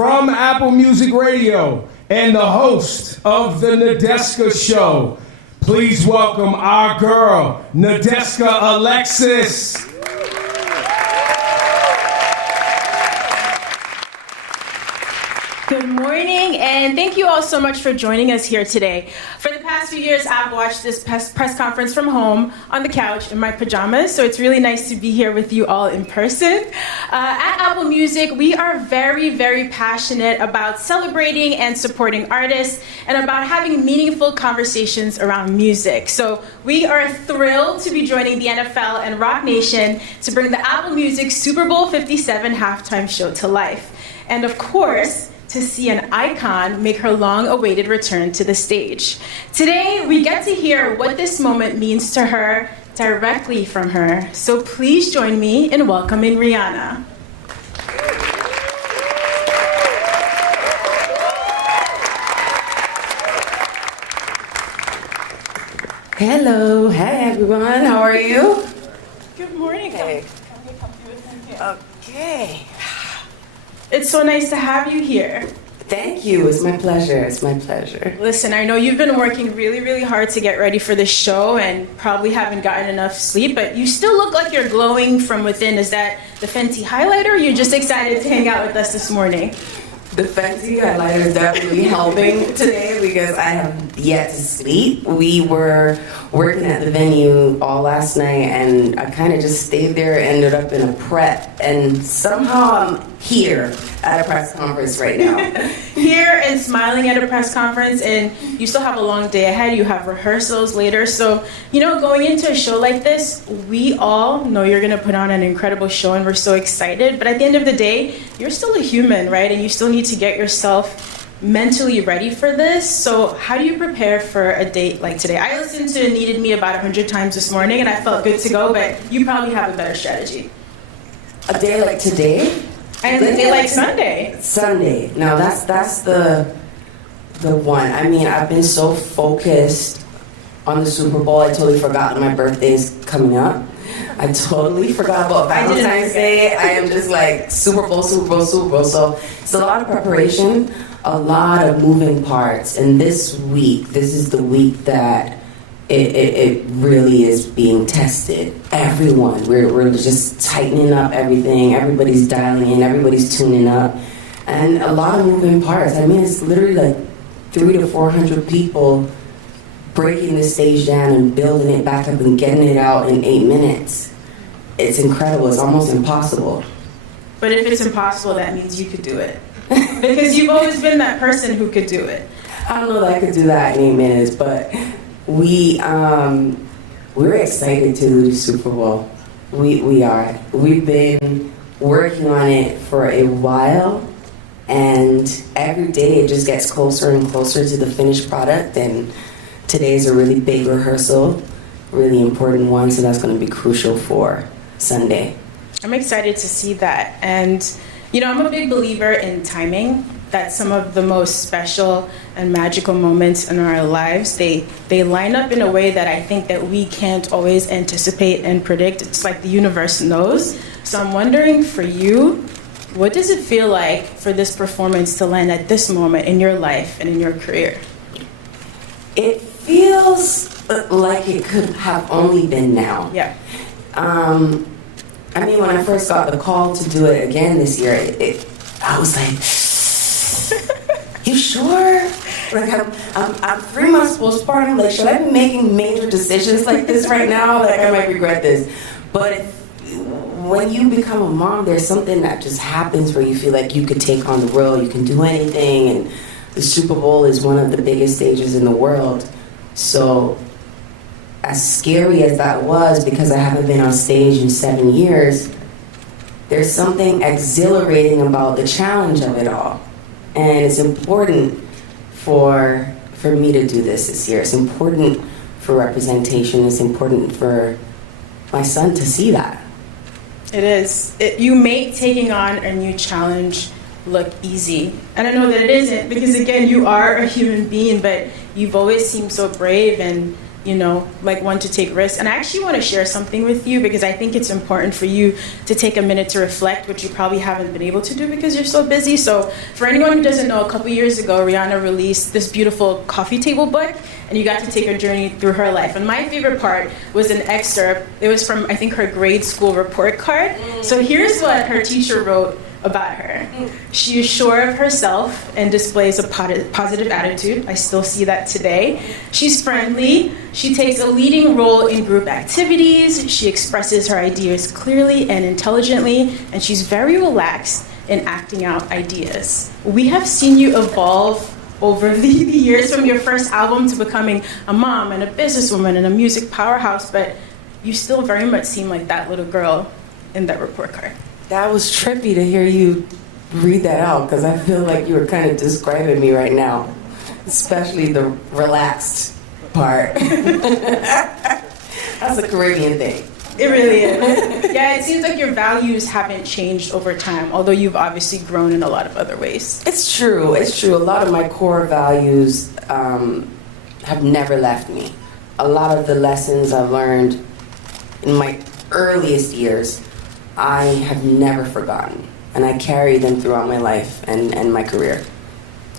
From Apple Music Radio and the host of the Nadeska Show, please welcome our girl, Nadeska Alexis. Good morning, and thank you all so much for joining us here today. For the past few years, I've watched this press conference from home on the couch in my pajamas, so it's really nice to be here with you all in person. At Apple Music, we are very, very passionate about celebrating and supporting artists and about having meaningful conversations around music. So we are thrilled to be joining the NFL and Rock Nation to bring the Apple Music Super Bowl 57 halftime show to life. And of course, to see an icon make her long-awaited return to the stage. Today, we get to hear what this moment means to her directly from her. So please join me in welcoming Rihanna. Hello, hey everyone, how are you? Good morning. Hey. Okay. It's so nice to have you here. Thank you, it's my pleasure, it's my pleasure. Listen, I know you've been working really, really hard to get ready for this show and probably haven't gotten enough sleep, but you still look like you're glowing from within. Is that the Fenty highlighter, or you're just excited to hang out with us this morning? The Fenty highlighter is definitely helping today because I have yet to sleep. We were working at the venue all last night and I kind of just stayed there, ended up in a prep, and somehow I'm here at a press conference right now. Here and smiling at a press conference, and you still have a long day ahead. You have rehearsals later. So, going into a show like this, we all know you're going to put on an incredible show and we're so excited. But at the end of the day, you're still a human, right? And you still need to get yourself mentally ready for this. So how do you prepare for a date like today? I listened to Needed Me about 100 times this morning and I felt good to go, but you probably have a better strategy. A day like today? And a day like Sunday. Sunday. Now that's the one. I mean, I've been so focused on the Super Bowl, I totally forgot that my birthday is coming up. I totally forgot about Valentine's Day. I am just like Super Bowl, Super Bowl, Super Bowl. So it's a lot of preparation, a lot of moving parts. And this is the week that it really is being tested. Everyone, we're just tightening up everything. Everybody's dialing in, everybody's tuning up. And a lot of moving parts. I mean, it's literally like 300 to 400 people breaking the stage down and building it back up and getting it out in 8 minutes. It's incredible. It's almost impossible. But if it's impossible, that means you could do it. Because you've always been that person who could do it. I don't know that I could do that in 8 minutes, but we're excited to do the Super Bowl. We are. We've been working on it for a while, and every day it just gets closer and closer to the finished product. And today's a really big rehearsal, really important one, so that's going to be crucial for Sunday. I'm excited to see that. And, I'm a big believer in timing, that some of the most special and magical moments in our lives, they line up in a way that I think that we can't always anticipate and predict. It's like the universe knows. So I'm wondering for you, what does it feel like for this performance to land at this moment in your life and in your career? It feels like it could have only been now. Yeah. I mean, when I first got the call to do it again this year, I was like, you sure? Like, I'm 3 months postpartum. Like, should I be making major decisions like this right now? Like, I might regret this. But when you become a mom, there's something that just happens where you feel like you could take on the world, you can do anything, and the Super Bowl is one of the biggest stages in the world. So as scary as that was, because I haven't been on stage in 7 years, there's something exhilarating about the challenge of it all. And it's important for me to do this year. It's important for representation. It's important for my son to see that. It is. You make taking on a new challenge look easy. And I know that it isn't, because again, you are a human being, but you've always seemed so brave and like one to take risks. And I actually want to share something with you because I think it's important for you to take a minute to reflect, which you probably haven't been able to do because you're so busy. So for anyone who doesn't know, a couple years ago, Rihanna released this beautiful coffee table book, and you got to take a journey through her life. And my favorite part was an excerpt. It was from, I think, her grade school report card. So here's what her teacher wrote about her. She is sure of herself and displays a positive attitude. I still see that today. She's friendly. She takes a leading role in group activities. She expresses her ideas clearly and intelligently, and she's very relaxed in acting out ideas. We have seen you evolve over the years, from your first album to becoming a mom and a businesswoman and a music powerhouse, but you still very much seem like that little girl in that report card. That was trippy to hear you read that out, because I feel like you were kind of describing me right now, especially the relaxed part. That's a Caribbean thing. It really is. Yeah, it seems like your values haven't changed over time, although you've obviously grown in a lot of other ways. It's true. It's true. A lot of my core values have never left me. A lot of the lessons I've learned in my earliest years, I have never forgotten, and I carry them throughout my life and my career.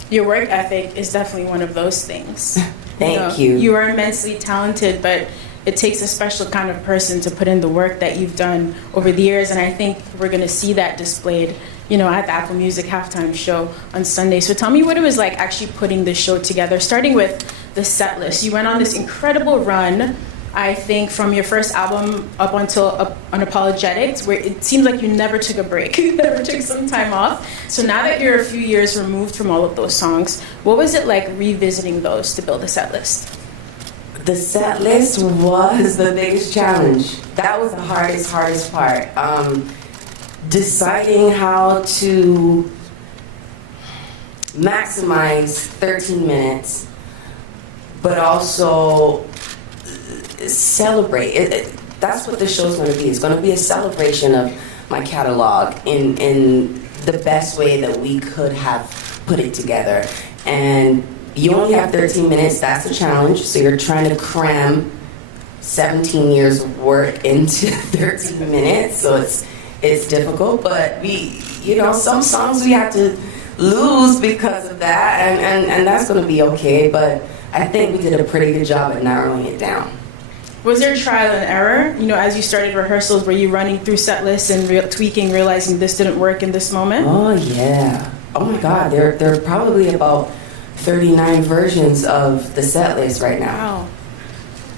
Your work ethic is definitely one of those things. Thank you. You are immensely talented, but it takes a special kind of person to put in the work that you've done over the years, and I think we're going to see that displayed, at the Apple Music halftime show on Sunday. So tell me what it was like actually putting this show together, starting with the set list. You went on this incredible run, I think, from your first album up until Unapologetics, where it seems like you never took a break. You never took some time off. So now that you're a few years removed from all of those songs, what was it like revisiting those to build a set list? The set list was the biggest challenge. That was the hardest part. Deciding how to maximize 13 minutes, but also celebrate. That's what the show's going to be. It's going to be a celebration of my catalog in the best way that we could have put it together. And you only have 13 minutes. That's the challenge. So you're trying to cram 17 years of work into 13 minutes. So it's difficult. But some songs we have to lose because of that, and that's going to be okay. But I think we did a pretty good job at narrowing it down. Was there trial and error? As you started rehearsals, were you running through set lists and tweaking, realizing this didn't work in this moment? Oh, yeah. Oh, my God. There are probably about 39 versions of the set list right now. Wow.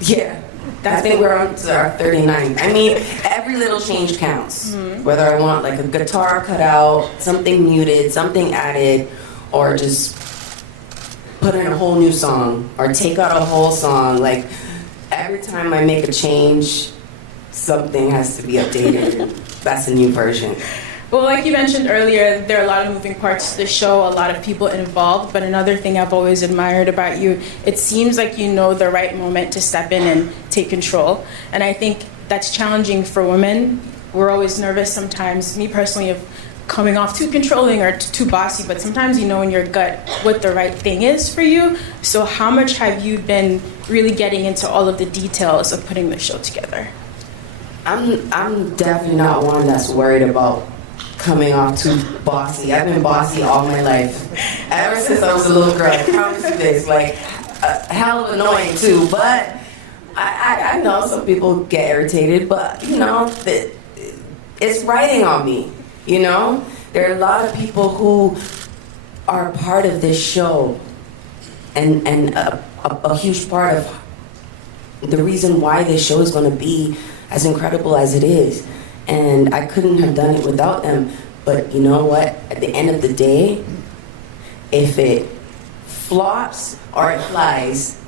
Yeah. I think we're on to our 39. I mean, every little change counts. Mm-hmm. Whether I want like a guitar cut out, something muted, something added, or just put in a whole new song, or take out a whole song. Like, every time I make a change, something has to be updated. That's a new version. Well, like you mentioned earlier, there are a lot of moving parts to the show, a lot of people involved, but another thing I've always admired about you, it seems like you know the right moment to step in and take control. And I think that's challenging for women. We're always nervous sometimes, me personally, of coming off too controlling or too bossy, but sometimes you know in your gut what the right thing is for you. So how much have you been really getting into all of the details of putting the show together? I'm definitely not one that's worried about coming off too bossy. I've been bossy all my life. Ever since I was a little girl, I promise you this. Like, hell of annoying too, but I know some people get irritated, but it's writing on me. There are a lot of people who are part of this show, and a huge part of the reason why this show is going to be as incredible as it is. And I couldn't have done it without them. But you know what? At the end of the day, if it flops or it flies,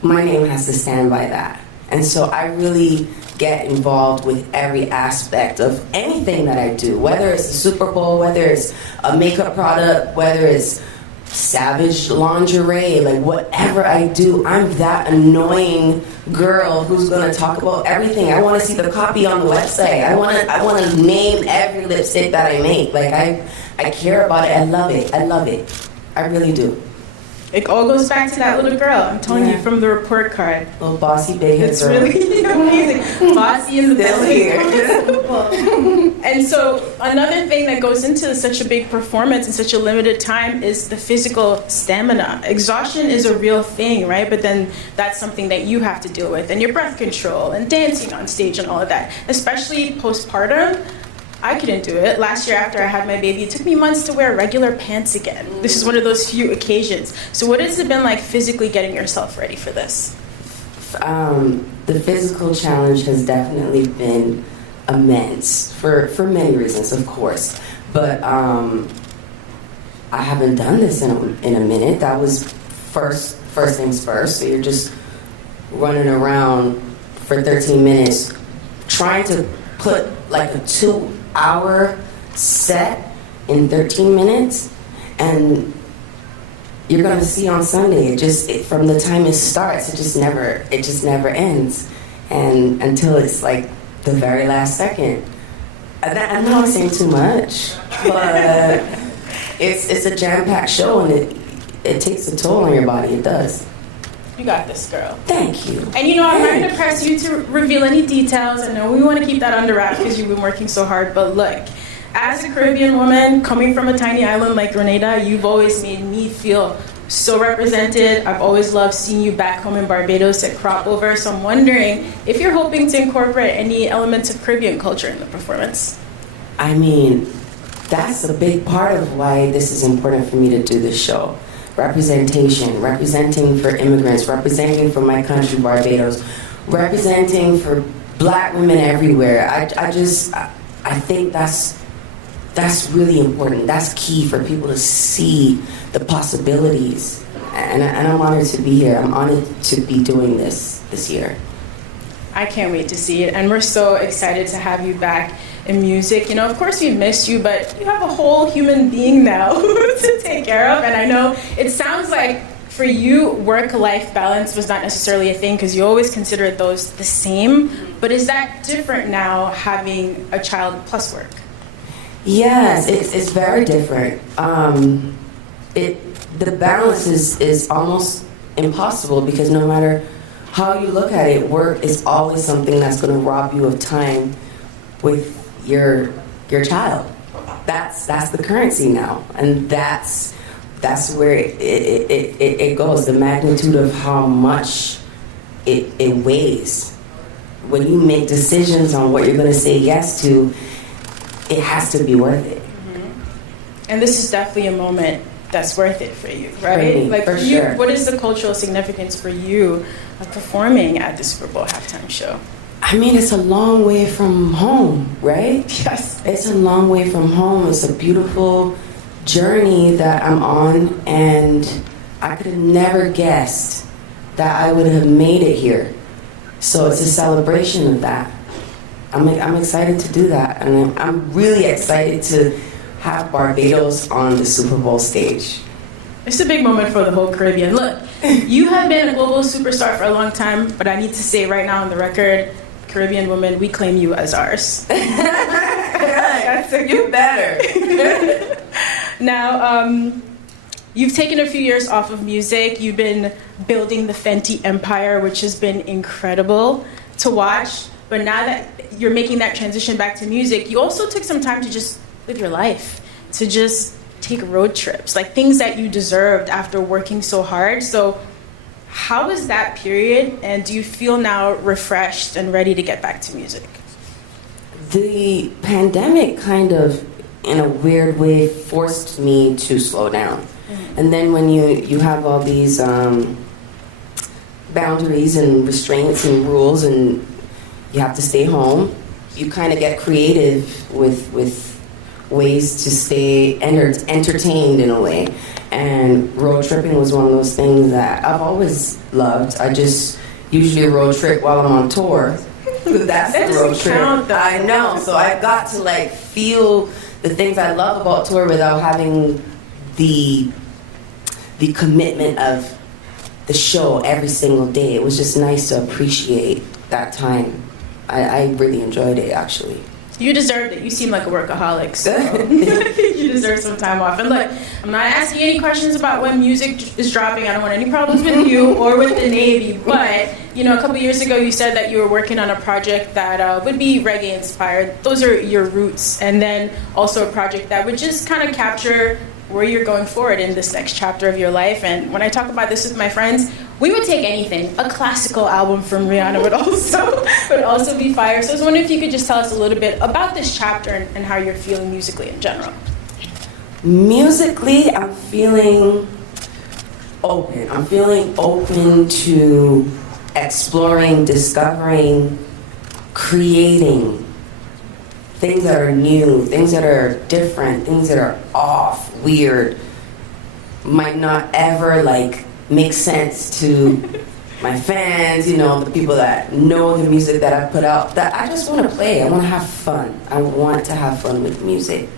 my name has to stand by that. And so I really get involved with every aspect of anything that I do, whether it's the Super Bowl, whether it's a makeup product, whether it's Savage lingerie, like whatever I do, I'm that annoying girl who's gonna talk about everything. I want to see the copy on the website. I want to name every lipstick that I make. Like I care about it. I love it. I really do. It all goes back to that little girl. I'm telling you from the report card. Little bossy big head It's girl. really amazing. Bossy in the building. And so another thing that goes into such a big performance in such a limited time is the physical stamina. Exhaustion is a real thing, right? But then that's something that you have to deal with, and your breath control and dancing on stage and all of that. Especially postpartum. I couldn't do it. Last year after I had my baby, it took me months to wear regular pants again. This is one of those few occasions. So what has it been like physically getting yourself ready for this? The physical challenge has definitely been immense for many reasons, of course. But I haven't done this in a minute. That was first things first. So you're just running around for 13 minutes trying to put like a 2-hour set in 13 minutes, and you're gonna see on Sunday. From the time it starts, it just never ends, and until it's like the very last second. I know I'm saying too much, but it's a jam-packed show, and it takes a toll on your body. It does. You got this, girl. Thank you. And I'm not going to press you to reveal any details. I know we want to keep that under wraps because you've been working so hard. But look, as a Caribbean woman coming from a tiny island like Grenada, you've always made me feel so represented. I've always loved seeing you back home in Barbados at Crop Over. So I'm wondering if you're hoping to incorporate any elements of Caribbean culture in the performance. I mean, that's a big part of why this is important for me to do this show. Representation, representing for immigrants, representing for my country, Barbados, representing for Black women everywhere. I think that's really important. That's key for people to see the possibilities. And I'm honored to be here. I'm honored to be doing this year. I can't wait to see it. And we're so excited to have you back in music. Of course we missed you, but you have a whole human being now to take care of. And I know it sounds like for you, work-life balance was not necessarily a thing because you always considered those the same. But is that different now, having a child plus work? Yes, it's very different. The balance is almost impossible because no matter how you look at it, work is always something that's going to rob you of time with your child. That's the currency now, and that's where it goes. The magnitude of how much it weighs. When you make decisions on what you're going to say yes to, it has to be worth it. Mm-hmm. And this is definitely a moment that's worth it for you, right? For me, like for you, sure. What is the cultural significance for you of performing at the Super Bowl halftime show? I mean, it's a long way from home, right? Yes. It's a long way from home. It's a beautiful journey that I'm on, and I could have never guessed that I would have made it here. So it's a celebration of that. I'm excited to do that, and I'm really excited to have Barbados on the Super Bowl stage. It's a big moment for the whole Caribbean. Look, you have been a global superstar for a long time, but I need to say right now on the record, Caribbean woman, we claim you as ours. You better. Now, you've taken a few years off of music. You've been building the Fenty empire, which has been incredible to watch. But now that you're making that transition back to music, you also took some time to just live your life, to just take road trips, like things that you deserved after working so hard. So how was that period, and do you feel now refreshed and ready to get back to music? The pandemic kind of, in a weird way, forced me to slow down. Mm-hmm. And then when you have all these boundaries and restraints and rules, and you have to stay home, you kind of get creative with ways to stay entertained in a way. And road tripping was one of those things that I've always loved. I just usually road trip while I'm on tour. That's the road trip. I know. So I got to like feel the things I love about tour without having the commitment of the show every single day. It was just nice to appreciate that time. I really enjoyed it, actually. You deserved it. You seem like a workaholic, so you deserve some time off. And look, I'm not asking any questions about when music is dropping. I don't want any problems with you or with the Navy. But, you know, a couple years ago, you said that you were working on a project that would be reggae inspired. Those are your roots. And then also a project that would just kind of capture where you're going forward in this next chapter of your life. And when I talk about this with my friends, we would take anything. A classical album from Rihanna would also be fire. So I was wondering if you could just tell us a little bit about this chapter and how you're feeling musically in general. Musically, I'm feeling open. I'm feeling open to exploring, discovering, creating things that are new, things that are different, things that are off, weird, might not ever like make sense to my fans, you know, the people that know the music that I put out, that I just want to play. I want to have fun. I want to have fun with music.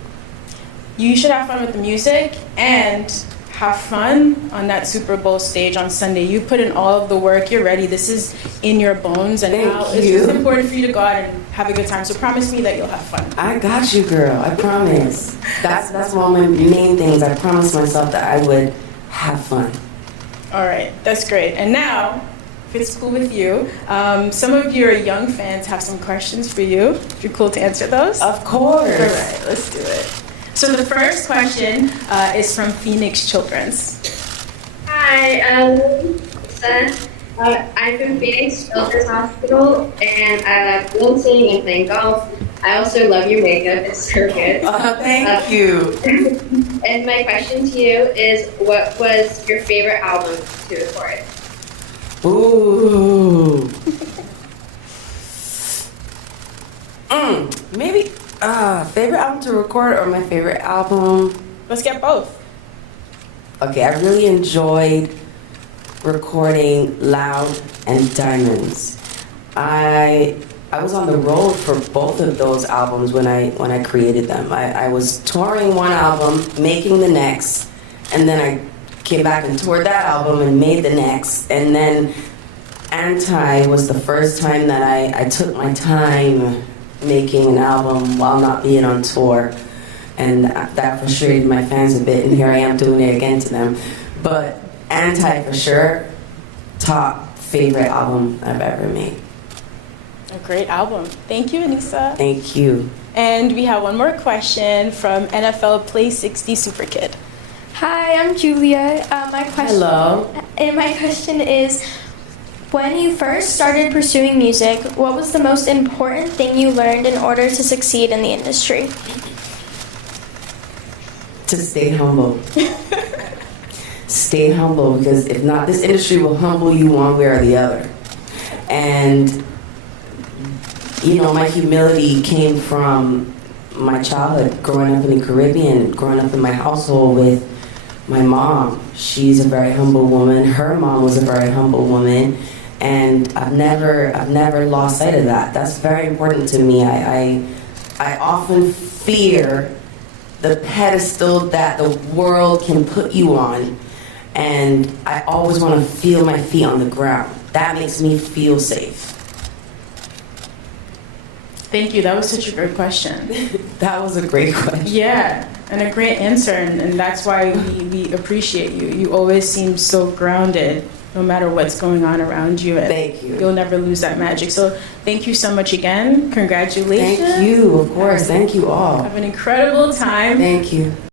You should have fun with the music and have fun on that Super Bowl stage on Sunday. You put in all of the work. You're ready. This is in your bones. And now it's just important for you to go out and have a good time. So promise me that you'll have fun. I got you, girl. I promise. That's one of my main things. I promised myself that I would have fun. All right. That's great. And now, if it's cool with you, some of your young fans have some questions for you. If you're cool to answer those. Of course. All right. Let's do it. So the first question is from Phoenix Children's. Hi, Lisa. I'm from Phoenix Children's Hospital, and I love dancing and playing golf. I also love your makeup. It's so good. Thank you. And my question to you is, what was your favorite album to record? Ooh. Maybe favorite album to record or my favorite album? Let's get both. Okay, I really enjoyed recording Loud and Diamonds. I was on the road for both of those albums when I created them. I was touring one album, making the next, and then I came back and toured that album and made the next. And then Anti was the first time that I took my time making an album while not being on tour. And that frustrated my fans a bit, and here I am doing it again to them. But Anti, for sure, top favorite album I've ever made. A great album. Thank you, Anissa. Thank you. And we have one more question from NFL Play 60 Super Kid. Hi, I'm Julia. Hello. And my question is, when you first started pursuing music, what was the most important thing you learned in order to succeed in the industry? To stay humble. Stay humble, because if not, this industry will humble you one way or the other. And, you know, my humility came from my childhood, growing up in the Caribbean, growing up in my household with my mom. She's a very humble woman. Her mom was a very humble woman. And I've never lost sight of that. That's very important to me. I often fear the pedestal that the world can put you on, and I always want to feel my feet on the ground. That makes me feel safe. Thank you. That was such a great question. That was a great question. Yeah, and a great answer, and that's why we appreciate you. You always seem so grounded, no matter what's going on around you. And thank you. You'll never lose that magic. So thank you so much again. Congratulations. Thank you, of course. Thank you all. Have an incredible time. Thank you.